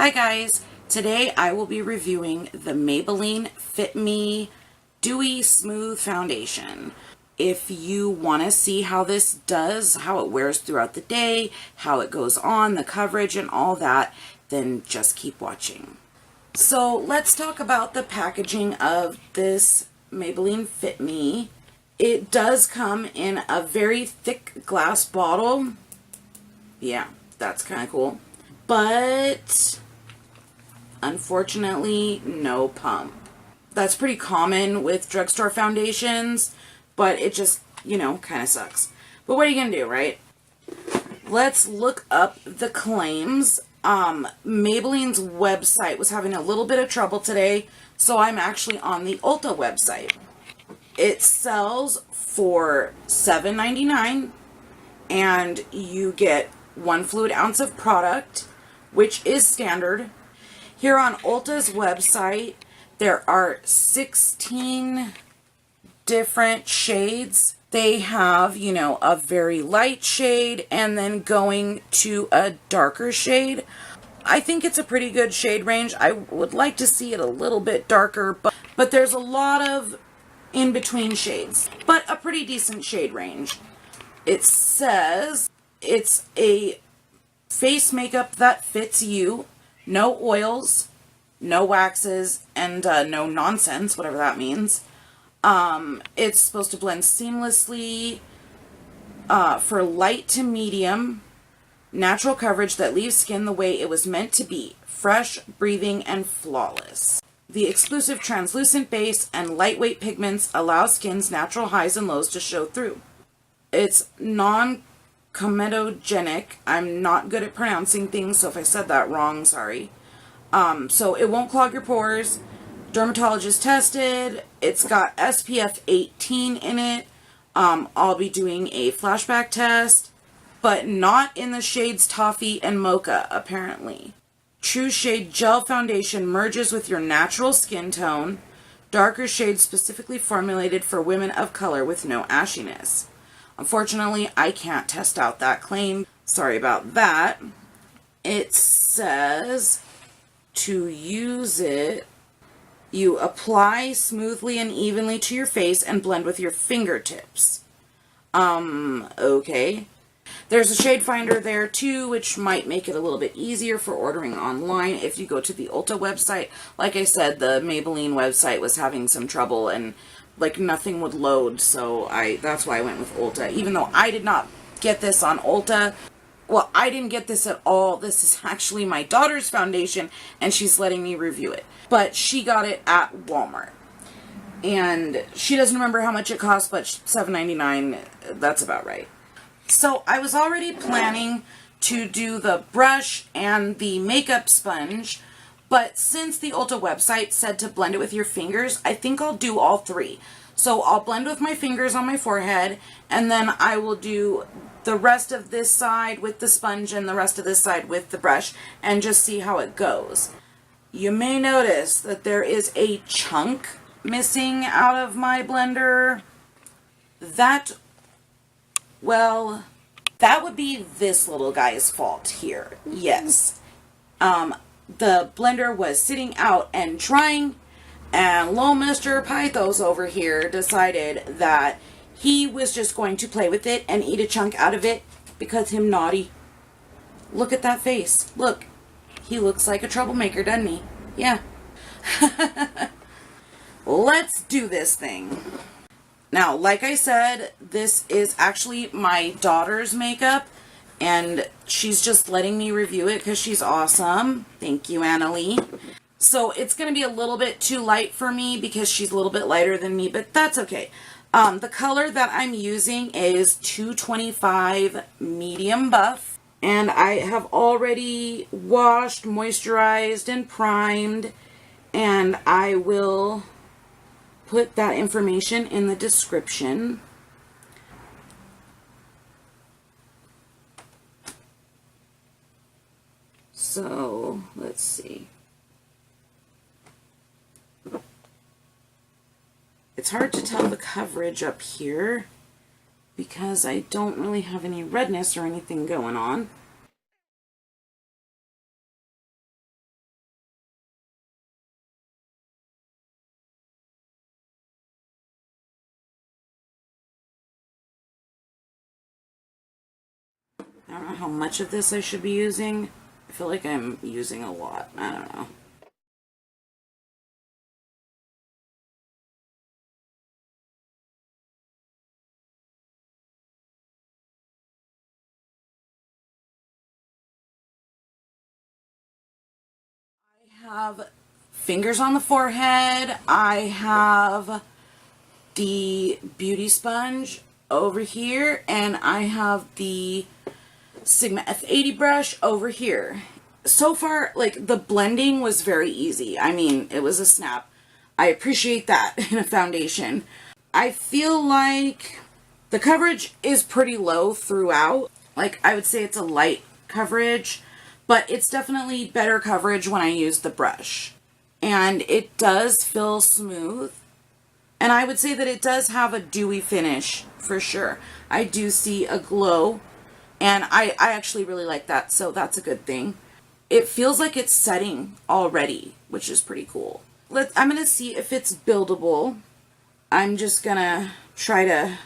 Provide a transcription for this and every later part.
Hi guys, today I will be reviewing the Maybelline Fit Me Dewy Smooth Foundation. If you want to see how this does, how it wears throughout the day, how it goes on, the coverage and all that, then just keep watching. So let's talk about the packaging of this Maybelline Fit Me. It does come in a very thick glass bottle. Yeah, that's kind of cool. But unfortunately, no pump. That's pretty common with drugstore foundations, but it just, kind of sucks. But what are you going to do, right? Let's look up the claims. Maybelline's website was having a little bit of trouble today, so I'm actually on the Ulta website. It sells for $7.99, and you get 1 fluid ounce of product, which is standard. Here on Ulta's website, there are 16 different shades. They have, a very light shade and then going to a darker shade. I think it's a pretty good shade range. I would like to see it a little bit darker, but there's a lot of in-between shades, but a pretty decent shade range. It says it's a face makeup that fits you. No oils, no waxes, and no nonsense, whatever that means. It's supposed to blend seamlessly for light to medium, natural coverage that leaves skin the way it was meant to be, fresh, breathing, and flawless. The exclusive translucent base and lightweight pigments allow skin's natural highs and lows to show through. It's non-comedogenic. I'm not good at pronouncing things, so if I said that wrong, sorry. So it won't clog your pores. Dermatologist tested. It's got SPF 18 in it. I'll be doing a flashback test, but not in the shades Toffee and Mocha, apparently. True Shade Gel Foundation merges with your natural skin tone. Darker shades specifically formulated for women of color with no ashiness. Unfortunately, I can't test out that claim. Sorry about that. It says to use it, you apply smoothly and evenly to your face and blend with your fingertips. Okay. There's a shade finder there too, which might make it a little bit easier for ordering online if you go to the Ulta website. Like I said, the Maybelline website was having some trouble and nothing would load, so that's why I went with Ulta. Even though I did not get this on Ulta. Well, I didn't get this at all. This is actually my daughter's foundation, and she's letting me review it. But she got it at Walmart. And she doesn't remember how much it cost, but $7.99, that's about right. So I was already planning to do the brush and the makeup sponge, but since the Ulta website said to blend it with your fingers, I think I'll do all three. So I'll blend with my fingers on my forehead, and then I will do the rest of this side with the sponge and the rest of this side with the brush, and just see how it goes. You may notice that there is a chunk missing out of my blender. That would be this little guy's fault here. Yes. The blender was sitting out and drying, and little Mr. Pythos over here decided that he was just going to play with it and eat a chunk out of it because him naughty. Look at that face. Look. He looks like a troublemaker, doesn't he? Yeah. Let's do this thing. Now, like I said, this is actually my daughter's makeup, and she's just letting me review it because she's awesome. Thank you, Annalee. So it's going to be a little bit too light for me because she's a little bit lighter than me, but that's okay. The color that I'm using is 225 Medium Buff, and I have already washed, moisturized, and primed, and I will put that information in the description. So, let's see. It's hard to tell the coverage up here because I don't really have any redness or anything going on. I don't know how much of this I should be using. I feel like I'm using a lot. I don't know. I have fingers on the forehead. I have the beauty sponge over here, and I have the Sigma F80 brush over here. So far, like, the blending was very easy. I mean, it was a snap. I appreciate that in a foundation. I feel like the coverage is pretty low throughout. Like, I would say it's a light coverage, but it's definitely better coverage when I use the brush. And it does feel smooth. And I would say that it does have a dewy finish for sure. I do see a glow, and I actually really like that, so that's a good thing. It feels like it's setting already, which is pretty cool. I'm going to see if it's buildable. I'm just going to try to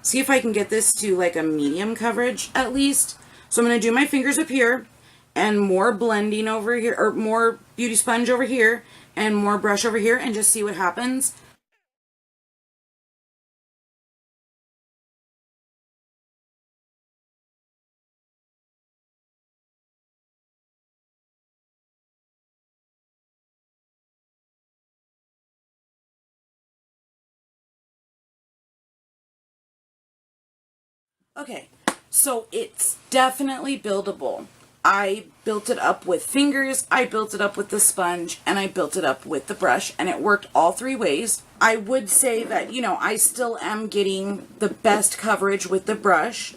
see if I can get this to like a medium coverage at least. So I'm going to do my fingers up here, and more blending over here, or more beauty sponge over here, and more brush over here, and just see what happens. Okay, so it's definitely buildable. I built it up with fingers, I built it up with the sponge, and I built it up with the brush, and it worked all three ways. I would say that, you know, I still am getting the best coverage with the brush.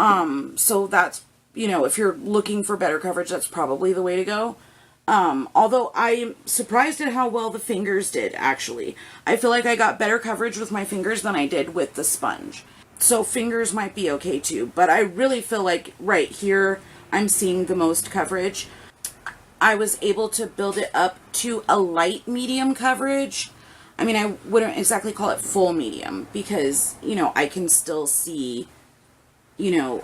So that's, you know, if you're looking for better coverage, that's probably the way to go. Although I am surprised at how well the fingers did, actually. I feel like I got better coverage with my fingers than I did with the sponge. So fingers might be okay too, but I really feel like right here I'm seeing the most coverage. I was able to build it up to a light medium coverage. I mean, I wouldn't exactly call it full medium because, you know, I can still see, you know,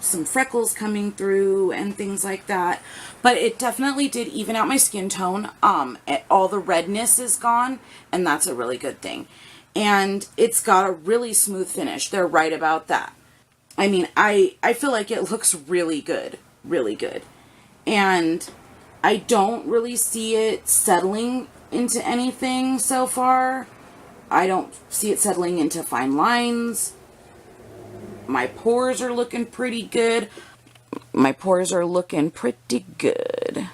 some freckles coming through and things like that. But it definitely did even out my skin tone. All the redness is gone, and that's a really good thing. And it's got a really smooth finish. They're right about that. I mean, I feel like it looks really good. Really good. And I don't really see it settling into anything so far. I don't see it settling into fine lines. My pores are looking pretty good. My pores are looking pretty good.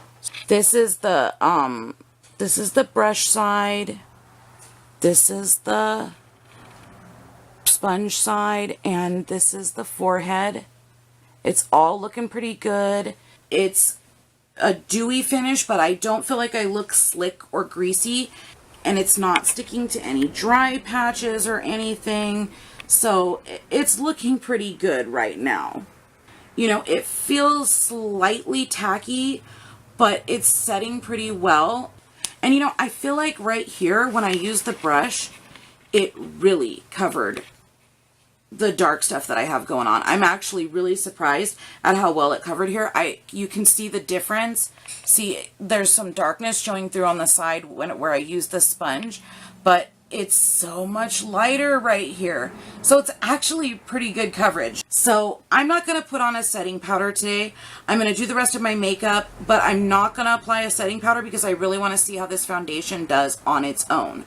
This is the brush side. This is the sponge side, and this is the forehead. It's all looking pretty good. It's a dewy finish, but I don't feel like I look slick or greasy, and it's not sticking to any dry patches or anything. So it's looking pretty good right now. You know, it feels slightly tacky, but it's setting pretty well. And you know, I feel like right here when I use the brush, it really covered the dark stuff that I have going on. I'm actually really surprised at how well it covered here. You can see the difference. See, there's some darkness showing through on the side where I use the sponge, but it's so much lighter right here. So it's actually pretty good coverage. So I'm not going to put on a setting powder today. I'm going to do the rest of my makeup, but I'm not going to apply a setting powder because I really want to see how this foundation does on its own.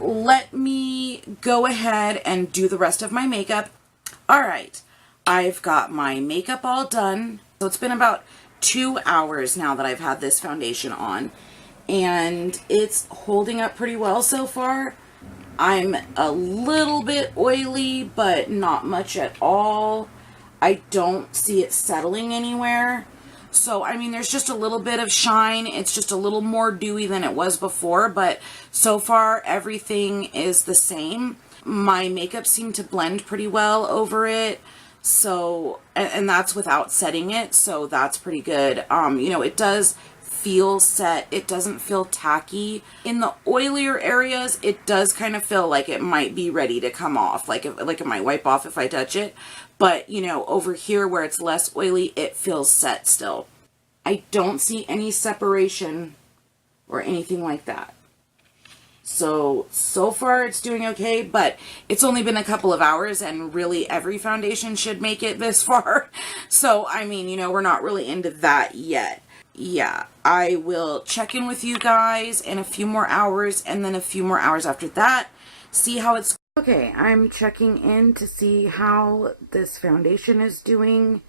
Let me go ahead and do the rest of my makeup. All right, I've got my makeup all done. So it's been about 2 hours now that I've had this foundation on, and it's holding up pretty well so far. I'm a little bit oily, but not much at all. I don't see it settling anywhere. So, I mean, there's just a little bit of shine. It's just a little more dewy than it was before, but so far everything is the same. My makeup seemed to blend pretty well over it. So, and that's without setting it, so that's pretty good. You know, it does feel set. It doesn't feel tacky. In the oilier areas, it does kind of feel like it might be ready to come off. Like it might wipe off if I touch it. But, you know, over here where it's less oily, it feels set still. I don't see any separation or anything like that. So far it's doing okay, but it's only been a couple of hours, and really every foundation should make it this far. So, I mean, you know, we're not really into that yet. Yeah, I will check in with you guys in a few more hours, and then a few more hours after that, see how it's... Okay, I'm checking in to see how this foundation is doing.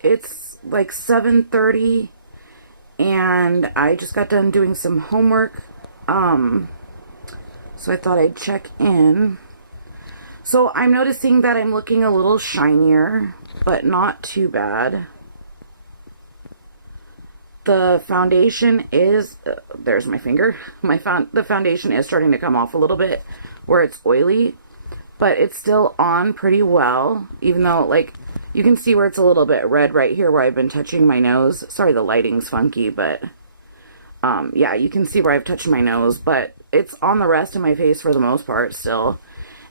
It's like 7:30, and I just got done doing some homework. So I thought I'd check in. So I'm noticing that I'm looking a little shinier, but not too bad. The foundation is, there's my finger. The foundation is starting to come off a little bit where it's oily, but it's still on pretty well, even though, like, you can see where it's a little bit red right here where I've been touching my nose. Sorry, the lighting's funky, but yeah, you can see where I've touched my nose, but it's on the rest of my face for the most part still.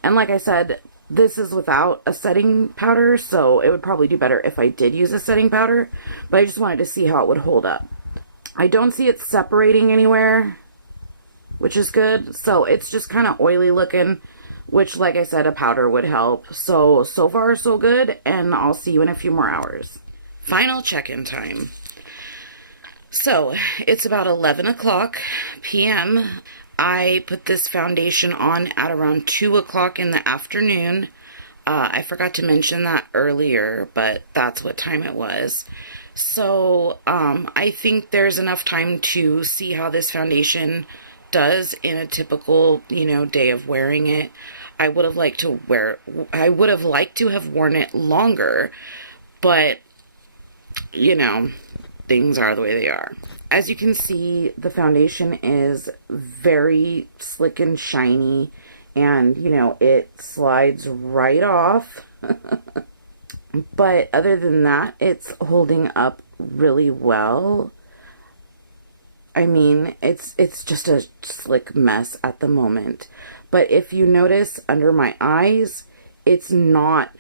And like I said, this is without a setting powder, so it would probably do better if I did use a setting powder, but I just wanted to see how it would hold up. I don't see it separating anywhere, which is good. So it's just kind of oily looking, which, like I said, a powder would help. So far so good, and I'll see you in a few more hours. Final check-in time. So it's about 11 o'clock p.m. I put this foundation on at around 2 o'clock in the afternoon. I forgot to mention that earlier, but that's what time it was. So I think there's enough time to see how this foundation does in a typical, you know, day of wearing it. I would have liked to have worn it longer, but, you know, things are the way they are. As you can see, the foundation is very slick and shiny, and, you know, it slides right off. But other than that, it's holding up really well. I mean, it's just a slick mess at the moment. But if you notice under my eyes, it's not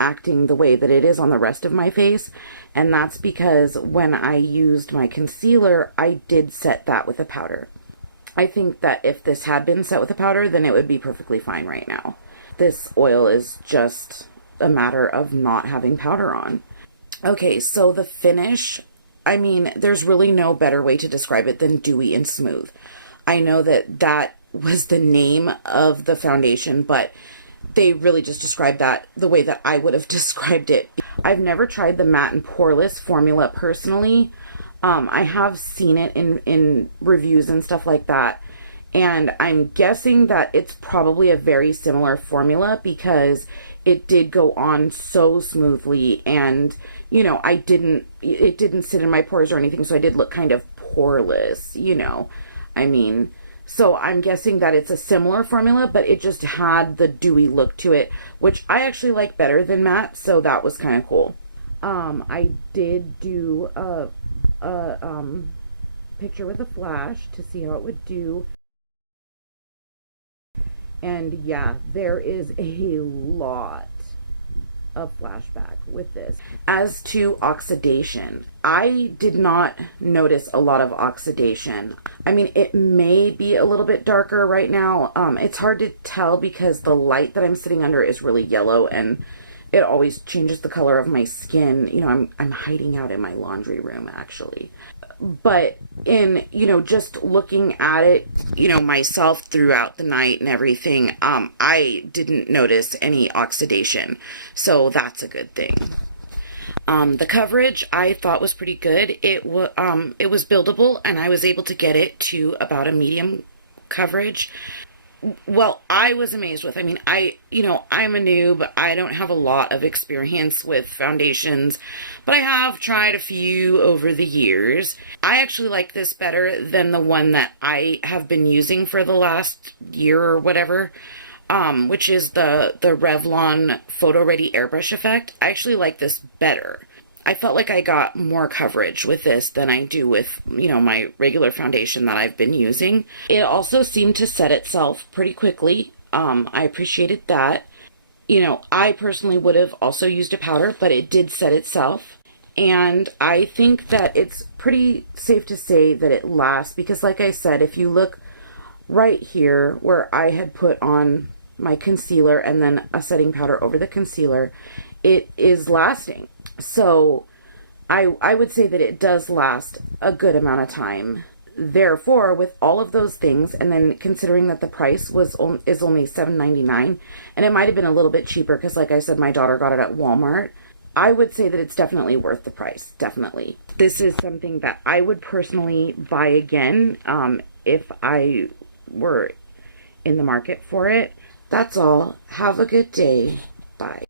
acting the way that it is on the rest of my face, and that's because when I used my concealer, I did set that with a powder. I think that if this had been set with a powder, then it would be perfectly fine right now. This oil is just a matter of not having powder on. Okay, so the finish, I mean, there's really no better way to describe it than dewy and smooth. I know that that was the name of the foundation, but they really just described that the way that I would have described it. I've never tried the matte and poreless formula personally. I have seen it in reviews and stuff like that, and I'm guessing that it's probably a very similar formula because it did go on so smoothly, and, you know, it didn't sit in my pores or anything, so I did look kind of poreless, you know. I mean, so I'm guessing that it's a similar formula, but it just had the dewy look to it, which I actually like better than matte, so that was kind of cool. I did do a picture with a flash to see how it would do. And yeah, there is a lot of flashback with this. As to oxidation, I did not notice a lot of oxidation. I mean, it may be a little bit darker right now. It's hard to tell because the light that I'm sitting under is really yellow, and it always changes the color of my skin. You know, I'm hiding out in my laundry room, actually. But in, you know, just looking at it, you know, myself throughout the night and everything, I didn't notice any oxidation. So that's a good thing. The coverage I thought was pretty good. It was buildable, and I was able to get it to about a medium coverage. Well, I was amazed with, I mean, I'm a noob. I don't have a lot of experience with foundations, but I have tried a few over the years. I actually like this better than the one that I have been using for the last year or whatever, which is the Revlon Photo Ready Airbrush Effect. I actually like this better. I felt like I got more coverage with this than I do with, you know, my regular foundation that I've been using. It also seemed to set itself pretty quickly. I appreciated that. You know, I personally would have also used a powder, but it did set itself. And I think that it's pretty safe to say that it lasts because, like I said, if you look right here where I had put on my concealer and then a setting powder over the concealer, it is lasting. So I would say that it does last a good amount of time. Therefore, with all of those things, and then considering that the price is only $7.99, and it might have been a little bit cheaper because, like I said, my daughter got it at Walmart, I would say that it's definitely worth the price. Definitely. This is something that I would personally buy again if I were in the market for it. That's all. Have a good day. Bye.